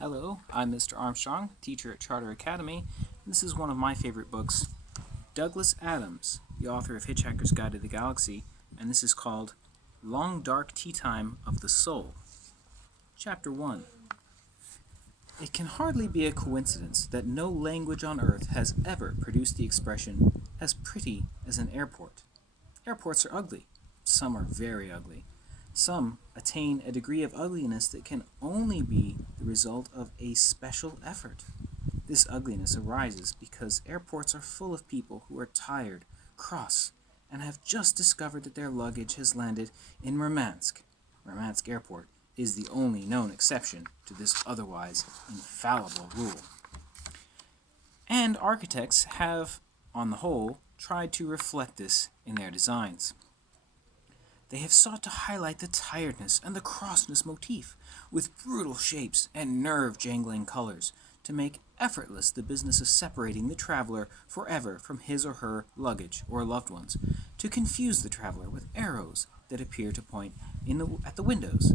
Hello, I'm Mr. Armstrong, teacher at Charter Academy, and this is one of my favorite books. Douglas Adams, the author of Hitchhiker's Guide to the Galaxy, and this is called Long Dark Tea Time of the Soul. Chapter 1. It can hardly be a coincidence that no language on Earth has ever produced the expression, as pretty as an airport. Airports are ugly. Some are very ugly. Some attain a degree of ugliness that can only be the result of a special effort. This ugliness arises because airports are full of people who are tired, cross, and have just discovered that their luggage has landed in Murmansk. Murmansk Airport is the only known exception to this otherwise infallible rule. And architects have, on the whole, tried to reflect this in their designs. They have sought to highlight the tiredness and the crossness motif with brutal shapes and nerve-jangling colors to make effortless the business of separating the traveler forever from his or her luggage or loved ones, to confuse the traveler with arrows that appear to point at the windows,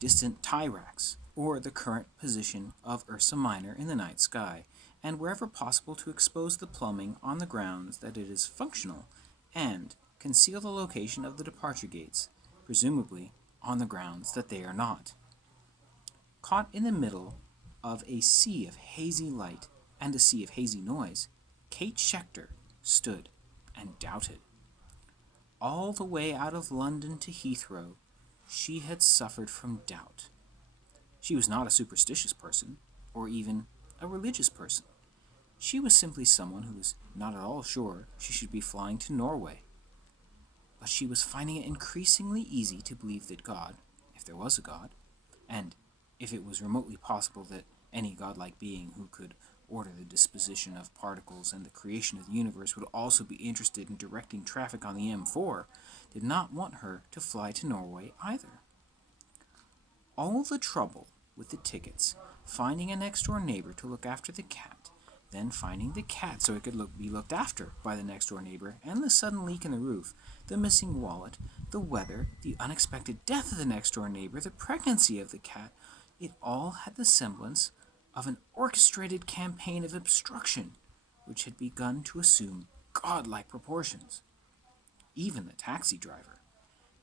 distant tie racks, or the current position of Ursa Minor in the night sky, and wherever possible to expose the plumbing on the grounds that it is functional and conceal the location of the departure gates, presumably on the grounds that they are not. Caught in the middle of a sea of hazy light and a sea of hazy noise, Kate Schechter stood and doubted. All the way out of London to Heathrow, she had suffered from doubt. She was not a superstitious person, or even a religious person. She was simply someone who was not at all sure she should be flying to Norway. But she was finding it increasingly easy to believe that God, if there was a God, and if it was remotely possible that any godlike being who could order the disposition of particles and the creation of the universe would also be interested in directing traffic on the M4, did not want her to fly to Norway either. All the trouble with the tickets, finding a next-door neighbor to look after the cat, then finding the cat so it could be looked after by the next-door neighbor, and the sudden leak in the roof, the missing wallet, the weather, the unexpected death of the next-door neighbor, the pregnancy of the cat, it all had the semblance of an orchestrated campaign of obstruction which had begun to assume godlike proportions. Even the taxi driver,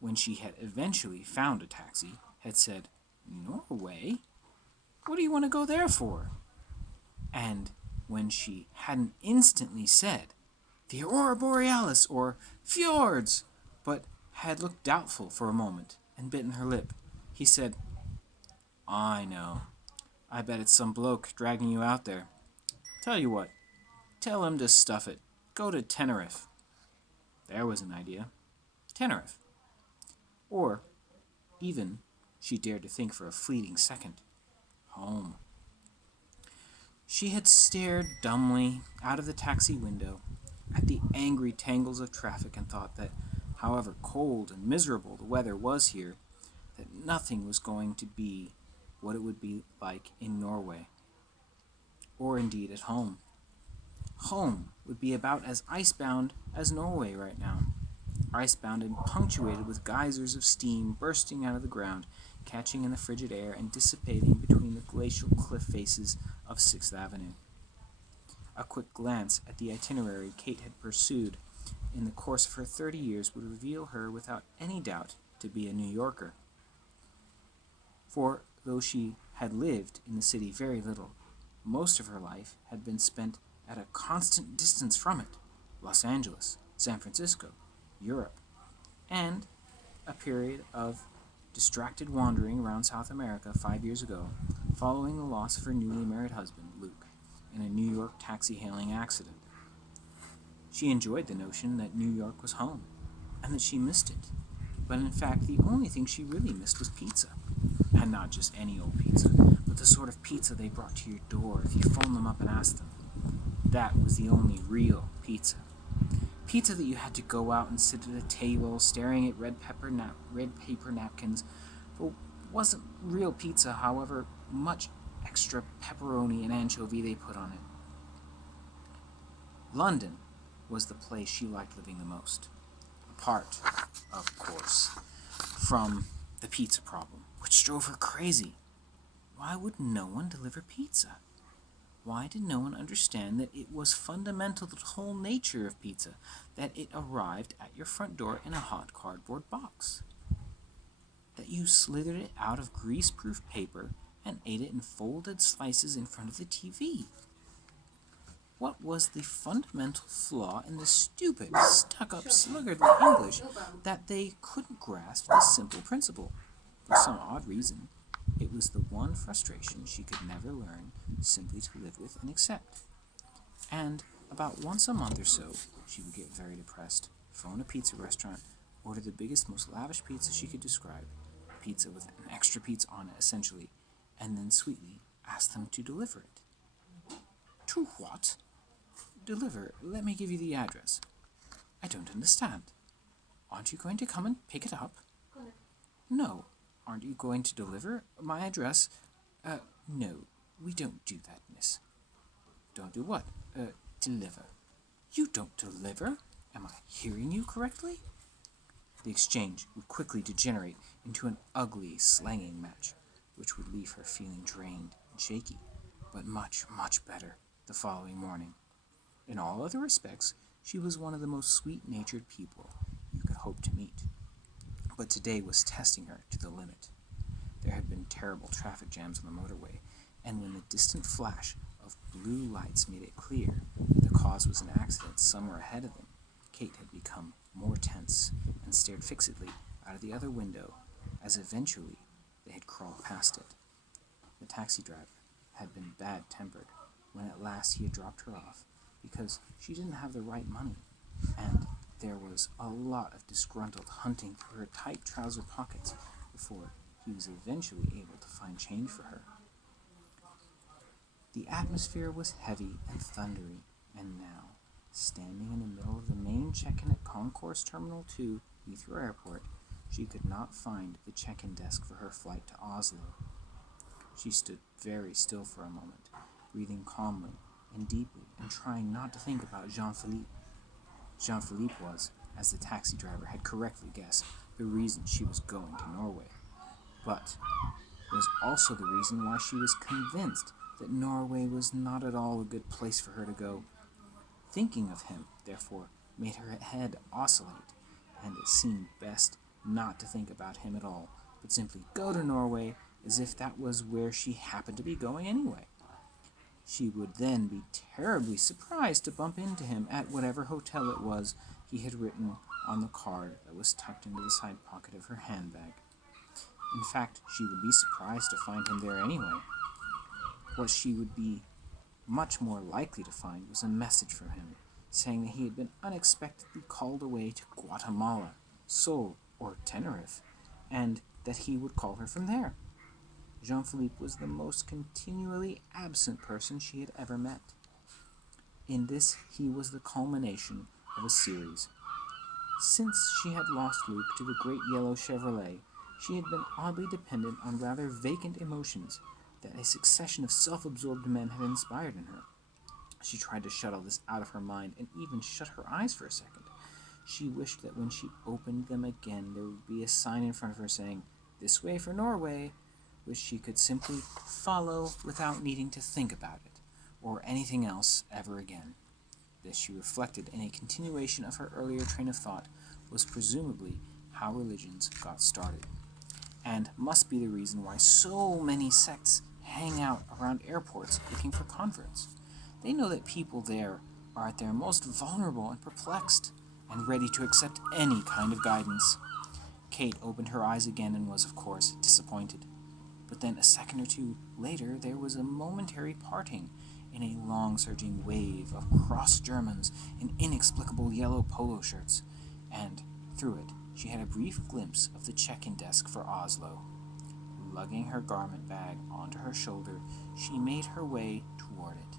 when she had eventually found a taxi, had said, "Norway? What do you want to go there for?" And when she hadn't instantly said, "The Aurora Borealis," or "Fjords," but had looked doubtful for a moment and bitten her lip, he said, "I know. I bet it's some bloke dragging you out there. Tell you what, tell him to stuff it. Go to Tenerife." There was an idea. Tenerife. Or, even, she dared to think for a fleeting second, home. She had stared dumbly out of the taxi window at the angry tangles of traffic and thought that, however cold and miserable the weather was here, that nothing was going to be what it would be like in Norway, or indeed at home. Home would be about as icebound as Norway right now, icebound and punctuated with geysers of steam bursting out of the ground, catching in the frigid air and dissipating between the glacial cliff faces of 6th Avenue. A quick glance at the itinerary Kate had pursued in the course of her 30 years would reveal her without any doubt to be a New Yorker. For though she had lived in the city very little, most of her life had been spent at a constant distance from it, Los Angeles, San Francisco, Europe, and a period of distracted wandering around South America 5 years ago, following the loss of her newly married husband, Luke, in a New York taxi-hailing accident. She enjoyed the notion that New York was home, and that she missed it, but in fact the only thing she really missed was pizza. And not just any old pizza, but the sort of pizza they brought to your door if you phoned them up and asked them. That was the only real pizza. Pizza that you had to go out and sit at a table staring at red paper napkins, but wasn't real pizza, however much extra pepperoni and anchovy they put on it. London was the place she liked living the most, apart, of course, from the pizza problem, which drove her crazy. Why would no one deliver pizza? Why did no one understand that it was fundamental to the whole nature of pizza that it arrived at your front door in a hot cardboard box? That you slithered it out of grease-proof paper and ate it in folded slices in front of the TV? What was the fundamental flaw in the stupid, stuck-up, sluggardly English that they couldn't grasp this simple principle? For some odd reason, it was the one frustration she could never learn simply to live with and accept. And about once a month or so, she would get very depressed, phone a pizza restaurant, order the biggest, most lavish pizza she could describe, pizza with an extra pizza on it, essentially, and then sweetly ask them to deliver it. To what? Deliver. Let me give you the address. I don't understand. Aren't you going to come and pick it up? No. Aren't you going to deliver my address? No. We don't do that, miss. Don't do what? Deliver. You don't deliver? Am I hearing you correctly? The exchange would quickly degenerate into an ugly slanging match, which would leave her feeling drained and shaky, but much, much better the following morning. In all other respects, she was one of the most sweet-natured people you could hope to meet. But today was testing her to the limit. There had been terrible traffic jams on the motorway, and when the distant flash of blue lights made it clear that the cause was an accident somewhere ahead of them, Kate had become more tense and stared fixedly out of the other window as eventually they had crawled past it. The taxi driver had been bad-tempered when at last he had dropped her off because she didn't have the right money, and there was a lot of disgruntled hunting through her tight trouser pockets before he was eventually able to find change for her. The atmosphere was heavy and thundery, and now, standing in the middle of the main check-in at Concourse Terminal 2, Heathrow Airport, she could not find the check-in desk for her flight to Oslo. She stood very still for a moment, breathing calmly and deeply and trying not to think about Jean-Philippe. Jean-Philippe was, as the taxi driver had correctly guessed, the reason she was going to Norway, but was also the reason why she was convinced that Norway was not at all a good place for her to go. Thinking of him, therefore, made her head oscillate, and it seemed best not to think about him at all, but simply go to Norway as if that was where she happened to be going anyway. She would then be terribly surprised to bump into him at whatever hotel it was he had written on the card that was tucked into the side pocket of her handbag. In fact, she would be surprised to find him there anyway. What she would be much more likely to find was a message from him, saying that he had been unexpectedly called away to Guatemala, Seoul, or Tenerife, and that he would call her from there. Jean-Philippe was the most continually absent person she had ever met. In this, he was the culmination of a series. Since she had lost Luke to the great yellow Chevrolet, she had been oddly dependent on rather vacant emotions that a succession of self-absorbed men had inspired in her. She tried to shut all this out of her mind and even shut her eyes for a second. She wished that when she opened them again, there would be a sign in front of her saying, "This way for Norway," which she could simply follow without needing to think about it, or anything else ever again. This, she reflected in a continuation of her earlier train of thought, was presumably how religions got started, and must be the reason why so many sects hang out around airports looking for converts. They know that people there are at their most vulnerable and perplexed, and ready to accept any kind of guidance. Kate opened her eyes again and was, of course, disappointed. But then a second or two later there was a momentary parting in a long surging wave of cross Germans in inexplicable yellow polo shirts, and through it she had a brief glimpse of the check-in desk for Oslo. Lugging her garment bag onto her shoulder, she made her way toward it.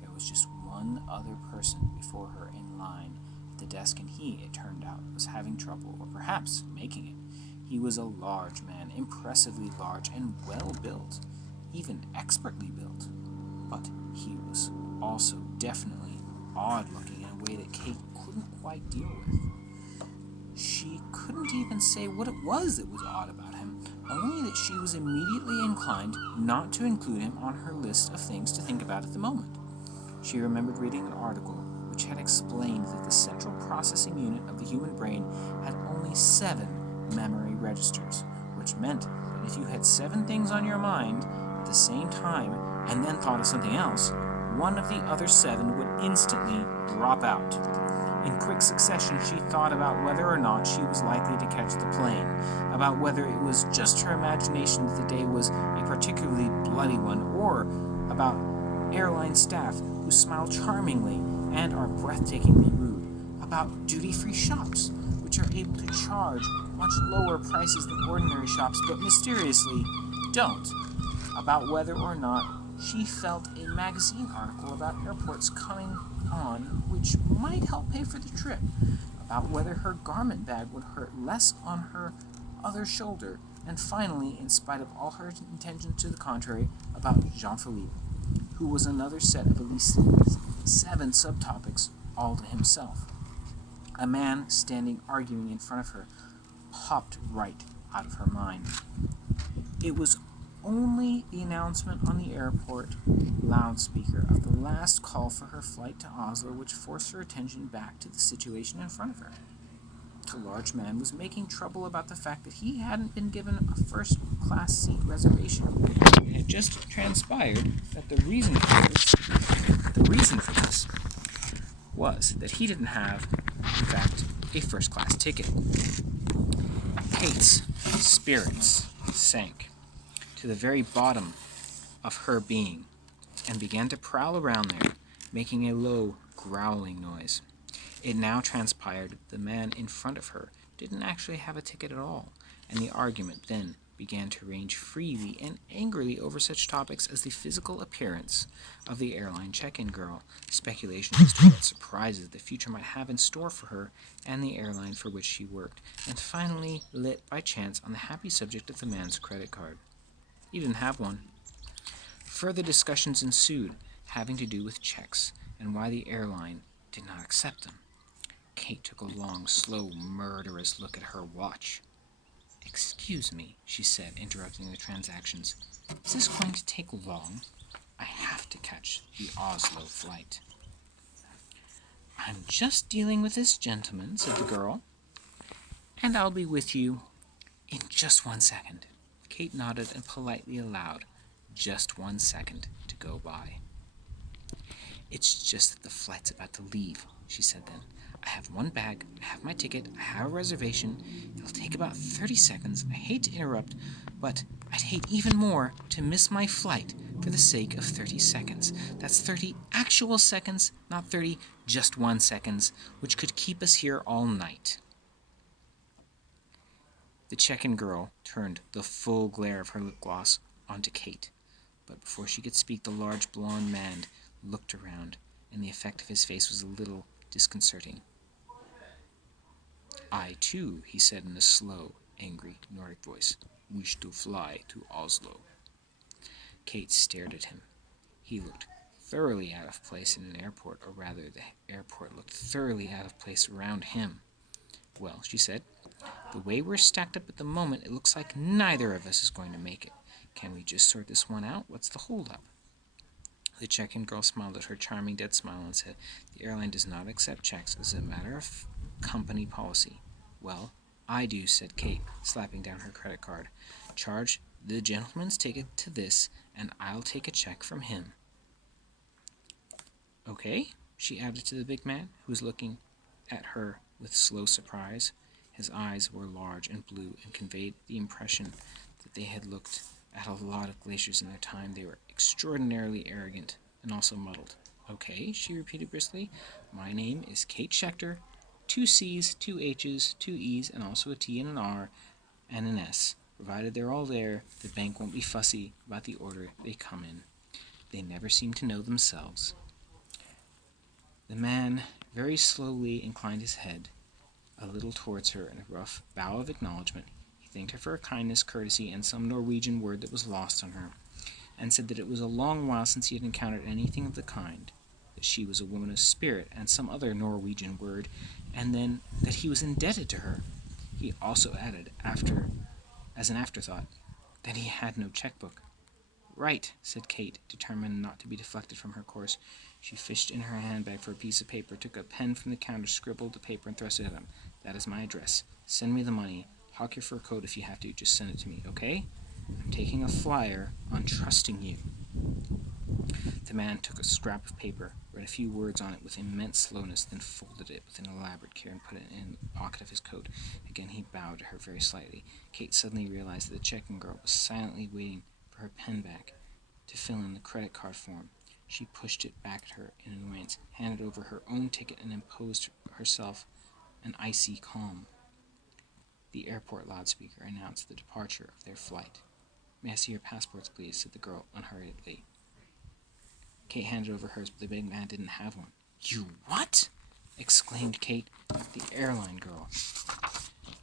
There was just one other person before her in line at the desk, and he, it turned out, was having trouble, or perhaps making it. He was a large man, impressively large and well-built, even expertly built. But he was also definitely odd-looking in a way that Kate couldn't quite deal with. She couldn't even say what it was that was odd about him, only that she was immediately inclined not to include him on her list of things to think about at the moment. She remembered reading an article which had explained that the central processing unit of the human brain had only 7 memory registers, which meant that if you had 7 things on your mind at the same time and then thought of something else, one of the other 7 would instantly drop out. In quick succession, she thought about whether or not she was likely to catch the plane, about whether it was just her imagination that the day was a particularly bloody one, or about airline staff who smile charmingly and are breathtakingly rude, about duty-free shops, which are able to charge much lower prices than ordinary shops, but mysteriously don't, about whether or not she felt a magazine article about airports coming on which might help pay for the trip, about whether her garment bag would hurt less on her other shoulder, and finally, in spite of all her intentions to the contrary, about Jean-Philippe, who was another set of at least 7 subtopics all to himself. A man standing arguing in front of her popped right out of her mind. It was only the announcement on the airport loudspeaker of the last call for her flight to Oslo which forced her attention back to the situation in front of her. The large man was making trouble about the fact that he hadn't been given a first-class seat reservation. It had just transpired that the reason for this was that he didn't have, in fact, a first-class ticket. Kate's spirits sank to the very bottom of her being and began to prowl around there, making a low, growling noise. It now transpired that the man in front of her didn't actually have a ticket at all, and the argument then began to range freely and angrily over such topics as the physical appearance of the airline check-in girl, speculation as to what surprises the future might have in store for her and the airline for which she worked, and finally lit by chance on the happy subject of the man's credit card. He didn't have one. Further discussions ensued, having to do with checks and why the airline did not accept them. Kate took a long, slow, murderous look at her watch. "Excuse me," she said, interrupting the transactions. "Is this going to take long? I have to catch the Oslo flight." "I'm just dealing with this gentleman," said the girl, "and I'll be with you in just 1 second." Kate nodded and politely allowed just 1 second to go by. "It's just that the flight's about to leave," she said then. "I have 1 bag, I have my ticket, I have a reservation. It'll take about 30 seconds. I hate to interrupt, but I'd hate even more to miss my flight for the sake of 30 seconds. That's 30 actual seconds, not 30 just 1 seconds, which could keep us here all night." The check-in girl turned the full glare of her lip gloss onto Kate, but before she could speak, the large blonde man looked around, and the effect of his face was a little disconcerting. "I, too," he said in a slow, angry Nordic voice, "wish to fly to Oslo." Kate stared at him. He looked thoroughly out of place in an airport, or rather, the airport looked thoroughly out of place around him. "Well," she said, "the way we're stacked up at the moment, it looks like neither of us is going to make it. Can we just sort this one out? What's the hold-up?" The check-in girl smiled at her charming dead smile and said, "The airline does not accept checks as a matter of company policy." "Well, I do," said Kate, slapping down her credit card. "Charge the gentleman's ticket to this, and I'll take a check from him." "Okay," she added to the big man, who was looking at her with slow surprise. His eyes were large and blue and conveyed the impression that they had looked at a lot of glaciers in their time. They were extraordinarily arrogant and also muddled. "Okay," she repeated briskly. "My name is Kate Schechter. 2 C's, 2 H's, 2 E's, and also a T and an R and an S. Provided they're all there, the bank won't be fussy about the order they come in. They never seem to know themselves." The man very slowly inclined his head a little towards her in a rough bow of acknowledgment. He thanked her for her kindness, courtesy, and some Norwegian word that was lost on her, and said that it was a long while since he had encountered anything of the kind, that she was a woman of spirit, and some other Norwegian word, and then that he was indebted to her. He also added, after as an afterthought, that he had no checkbook. "Right," said Kate, determined not to be deflected from her course. She fished in her handbag for a piece of paper, took a pen from the counter, scribbled the paper, and thrust it at him. "That is my address. Send me the money. Hawk your fur coat if you have to. Just send it to me, okay? I'm taking a flyer on trusting you." The man took a scrap of paper, read a few words on it with immense slowness, then folded it with an elaborate care and put it in the pocket of his coat. Again he bowed to her very slightly. Kate suddenly realized that the checking girl was silently waiting for her pen back to fill in the credit card form. She pushed it back at her in annoyance, handed over her own ticket, and imposed herself an icy calm. The airport loudspeaker announced the departure of their flight. "May I see your passports, please?" said the girl unhurriedly. Kate handed over hers, but the big man didn't have one. "You what?" exclaimed Kate. The airline girl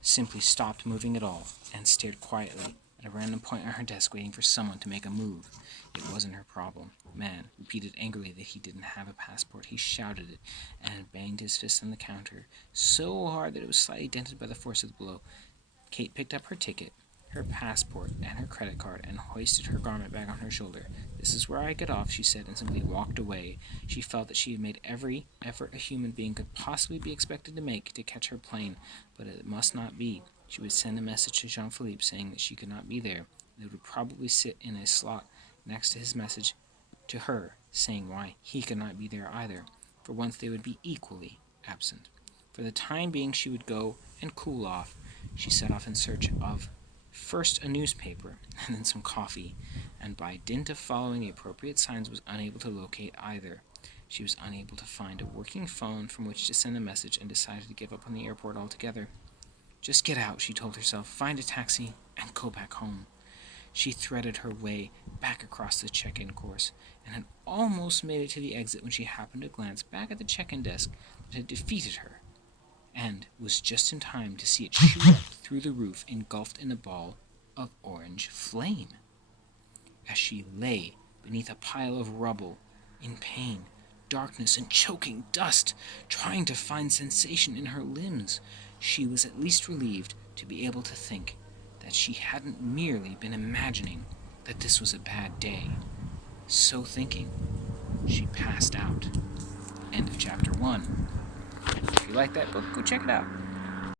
simply stopped moving at all and stared quietly at a random point on her desk, waiting for someone to make a move. It wasn't her problem. The man repeated angrily that he didn't have a passport. He shouted it and banged his fist on the counter so hard that it was slightly dented by the force of the blow. Kate picked up her ticket, her passport, and her credit card, and hoisted her garment bag on her shoulder. "This is where I get off," she said, and simply walked away. She felt that she had made every effort a human being could possibly be expected to make to catch her plane, but it must not be. She would send a message to Jean-Philippe saying that she could not be there, and it would probably sit in a slot next to his message to her, saying why he could not be there either. For once they would be equally absent. For the time being she would go and cool off. She set off in search of first a newspaper, and then some coffee, and by dint of following the appropriate signs was unable to locate either. She was unable to find a working phone from which to send a message, and decided to give up on the airport altogether. "Just get out," she told herself, "find a taxi, and go back home." She threaded her way back across the check-in course, and had almost made it to the exit when she happened to glance back at the check-in desk that had defeated her, and was just in time to see it shoot up through the roof, engulfed in a ball of orange flame. As she lay beneath a pile of rubble, in pain, darkness, and choking dust, trying to find sensation in her limbs, she was at least relieved to be able to think that she hadn't merely been imagining that this was a bad day. So thinking, she passed out. End of chapter 1. If you like that book, go check it out.